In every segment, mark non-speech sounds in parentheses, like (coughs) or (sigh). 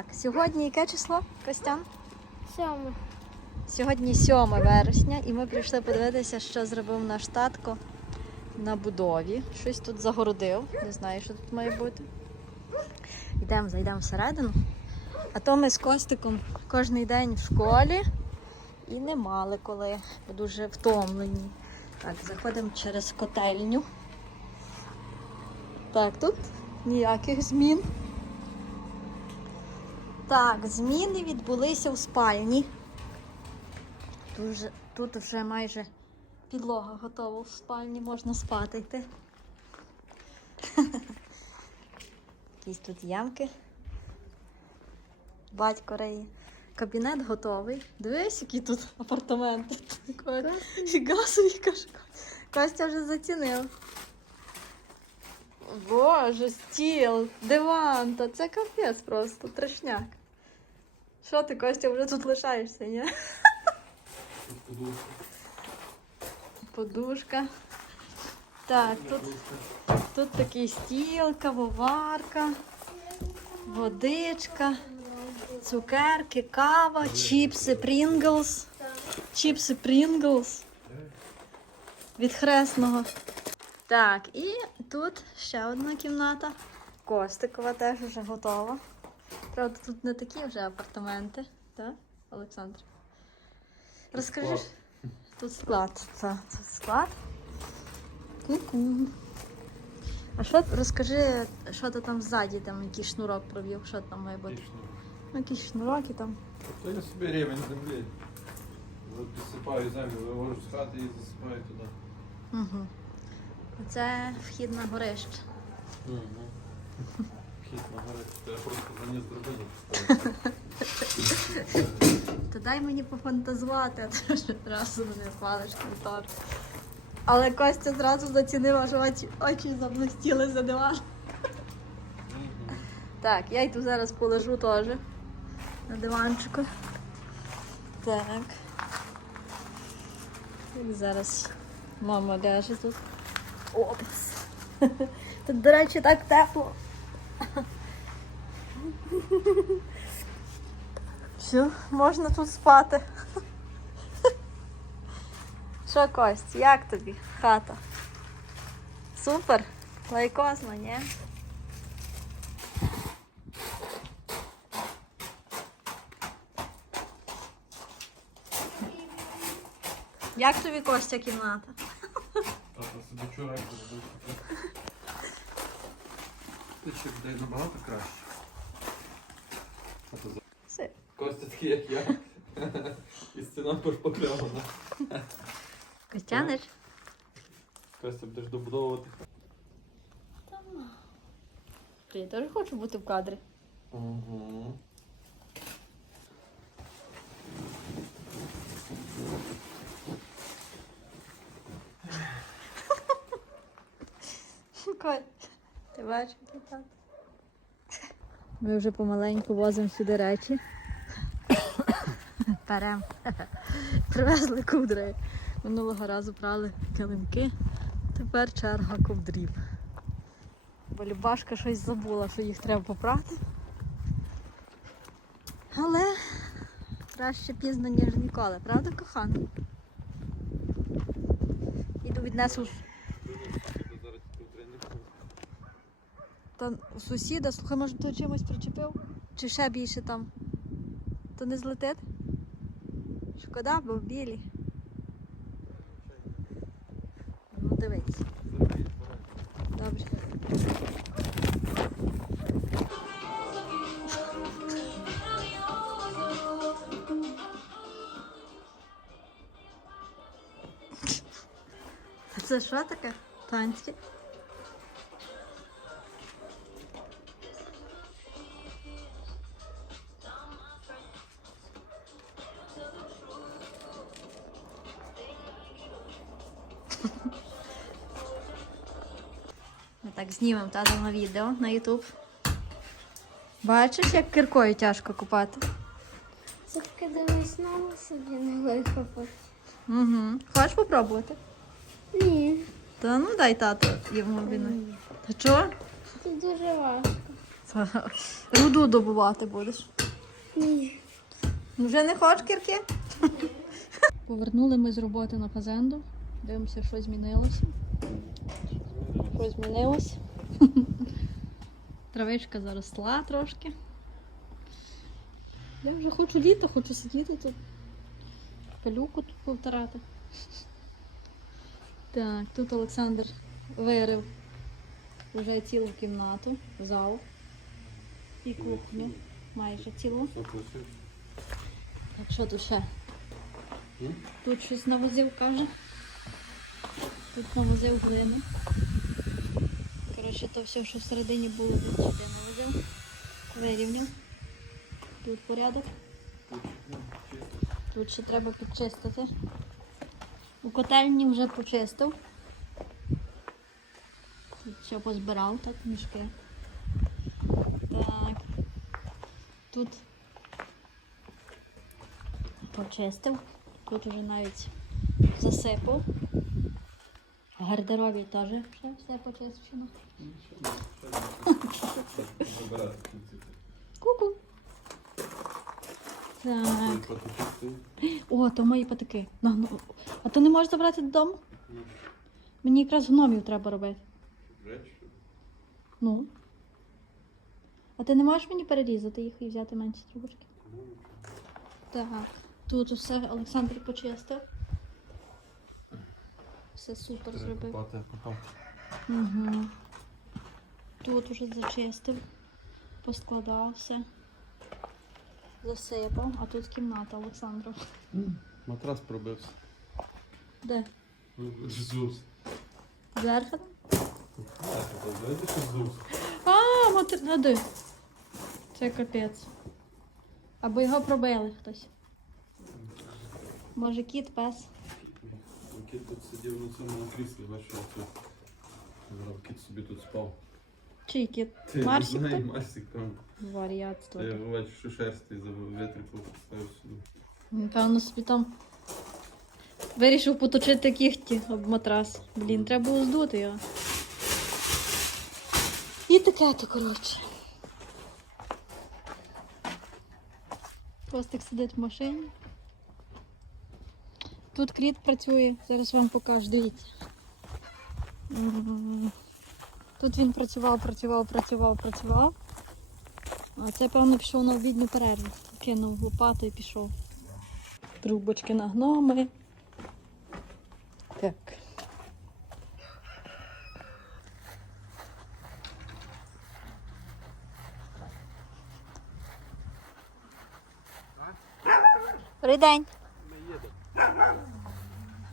Так, сьогодні яке число, Костян? Сьоме. Сьогодні 7 вересня, і ми прийшли подивитися, що зробив наш татко на будові. Щось тут загородив. Не знаю, що тут має бути. Йдемо, зайдемо всередину. А то ми з Костиком кожен день в школі і не мали коли, бо дуже втомлені. Так, заходимо через котельню. Так, тут ніяких змін. Так, зміни відбулися у спальні. Тут вже, тут вже майже підлога готова в спальні, можна спати йти. (laughs) Якісь тут ямки. Батько Реї. Кабінет готовий. Дивись, які тут апартаменти. Фігасові каже. Костя вже зацінив. Боже, стіл, диван, та це капець просто, трешняк. Що ти, Костя, вже тут лишаєшся, ні? Подушка. Подушка. Так, тут, тут такий стіл, кавоварка, водичка, цукерки, кава, чіпси Pringles. Чіпси Pringles від хресного. Так, і тут ще одна кімната. Костикова теж вже готова. Правда, тут не такі вже апартаменти, так, Олександр? Розкажи. Тут склад. Це, це склад. Ку-ку. А що розкажи, що ти там ззаді, там який шнурок провів, що там має бути? Ну, якісь шнуроки там. То я собі рівень землі. Підсипаю землю, вивожу з хати і засипаю туди. Угу. Це вхід на горище. То я просто. (laughs) То дай мені пофантазувати, а то одразу мене палиш контор. Але Костя зразу зацінив, аж очі, очі заблистіли за диван. Так, я йду зараз полежу теж на диванчику. Так. І зараз мама ляже тут. Опс. (laughs) Тут, до речі, так тепло. Все, можна тут спати. Що, Кость, як тобі хата? Супер? Лайкосно, ні? Як тобі Костя кімната? Ти ще буде набагато краще. Все. Костя такий, як я. І стіна пошпакльована. Костянич? Костя будеш добудовувати. Я теж хочу бути в кадрі. Угу. Коль, ти бачиш, який тато? Ми вже помаленьку возимо сюди речі. (coughs) Перем. Привезли ковдри. Минулого разу брали килимки. Тепер черга ковдрів. Бо Любашка щось забула, що їх треба попрати. Але краще пізно, ніж ніколи, правда, кохана? Іду віднесу Зараз тут тренер. Та у сусіда, слухай, може той чимось причепив? Чи ще більше там? То не злетить? Шкода, бо білі. Ну дивись. Добре. Це що таке? Танці? Так знімемо тато на відео на YouTube. Бачиш, як киркою тяжко купати? Тільки дивись на собі не викопати. Угу. Хочеш попробувати? Ні, Та ну дай тато йому віно. Та чого? це дуже важко. Руду добувати будеш. Ні. Ну, Вже не хочеш кірки? Повернули ми з роботи на фазенду. Дивимося, що змінилося. Що змінилось. (laughs) Травичка заросла трошки. Я вже хочу літо, хочу сидіти тут. Пилюку тут повтирати. (laughs) Так, тут Олександр вирив вже цілу кімнату, зал і кухню. Майже цілу. Так, що тут ще? Тут щось навозив, каже. Тут навозив глину. Коротше, то все, що всередині було, тут сюди навозив. Вирівняв. Тут порядок. Тут ще треба підчистити. У котельні вже почистив. Тут все позбирав, так, мішки. Так. Тут почистив. Тут уже навіть засипав. Гардеробі теж ще все почищено. Ку-ку. Так. О, то мої патики. На, ну, А то не можеш забрати додому? Мені якраз гномів треба робити. Ну. А ти не можеш мені перерізати їх і взяти менші трубочки? Так. Тут усе Олександр почистив. Все супер зробив. копати, копати. Угу. Тут уже зачистив, поскладав все, засипав, а тут кімната Олександрова. Матрас пробився. Де? Зус. Зус? А, матер... а? Це капець. Або його пробили хтось. Може кіт, пес. Кіт тут сидів на цьому кріслі, бачив оцю. Зараз Кіт собі тут спав. Чий кіт? Ти Марсик не знаю? Марсик там. Варіат Та Я бачу, що шерсті за витріпав, поставив сюди. Напевно, собі там вирішив поточити кігті об матрас. Блін, треба було здути його. І таке то, коротше. Костик сидить в машині. Тут кріт працює, зараз вам покажу, дивіться. Тут він працював, працював, працював, працював. А це, певно, пішов на обідню перерву. Кинув лопату і пішов. Трубочки на гноми. Так. Добрий день.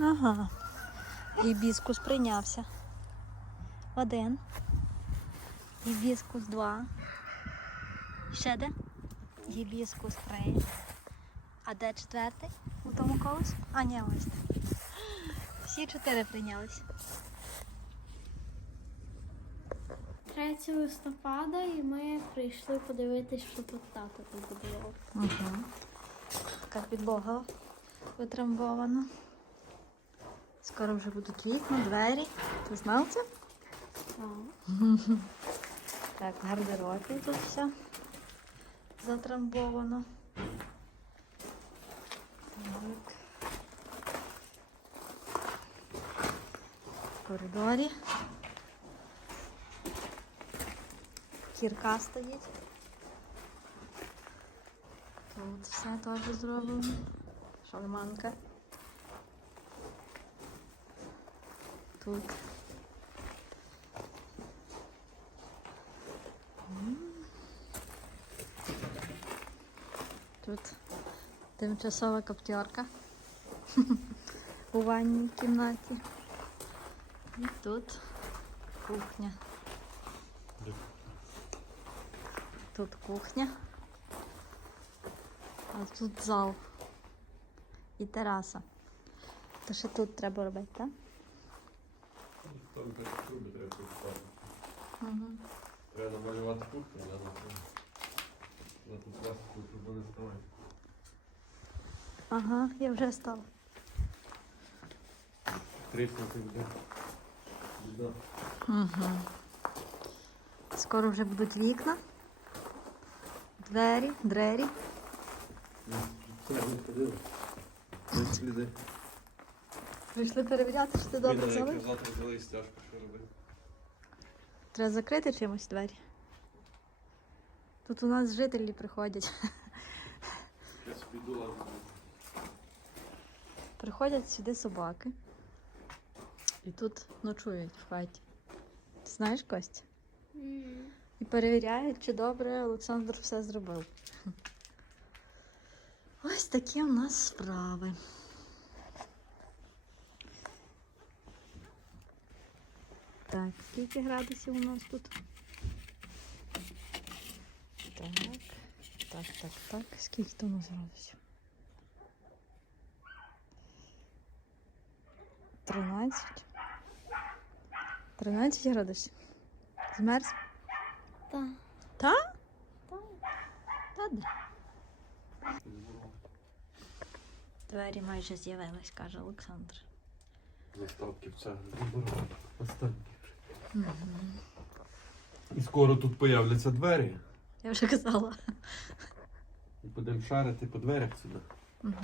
Ага. Гібіскус прийнявся. Один. Гібіскус два. Ще де? Гібіскус три. А де четвертий? У тому колесі? А, ні, ось. Всі чотири прийнялись. 3 листопада і ми прийшли подивитись, що тут тато побудував. Угу. Така підлога витрамбована. Скоро вже будуть вікна, двері. Ти знав це? Так. Так, гардеробі тут все затрамбовано. Так. В коридорі. Кірка стоїть. Тут все теж зроблено. Шалманка. Тут. Тут тимчасова коптерка (laughs) у ванній кімнаті. І тут кухня. Тут кухня. А тут зал. І тераса. То що тут треба робити, так? Там труби треба покупати. Угу. Треба намалювати кухню, але на ту пластику труби не ставай. Ага, я вже стала. Тріснути буде. Біда. Угу. Скоро вже будуть вікна. Двері, двері. Все, ми ходили. Сліди. Прийшли перевіряти, що ти добре Відео, як залив. завтра взяли і стяжку, що робити. Треба закрити чимось двері. Тут у нас жителі приходять. Я собі дула. Приходять сюди собаки. І тут ночують в хаті. Ти знаєш, Костя? І перевіряють, чи добре Олександр все зробив. Ось такі у нас справи. Так, скільки градусів у нас тут? Так, так, так, так. Скільки тут у нас градусів? 13. 13 градусів. Змерз? Та. Та? Та. Та де? Двері майже з'явились, каже Олександр. Заставки в цеглі. Останні. І скоро тут появляться двері. Я вже казала. І будемо шарити по дверях сюди. Угу.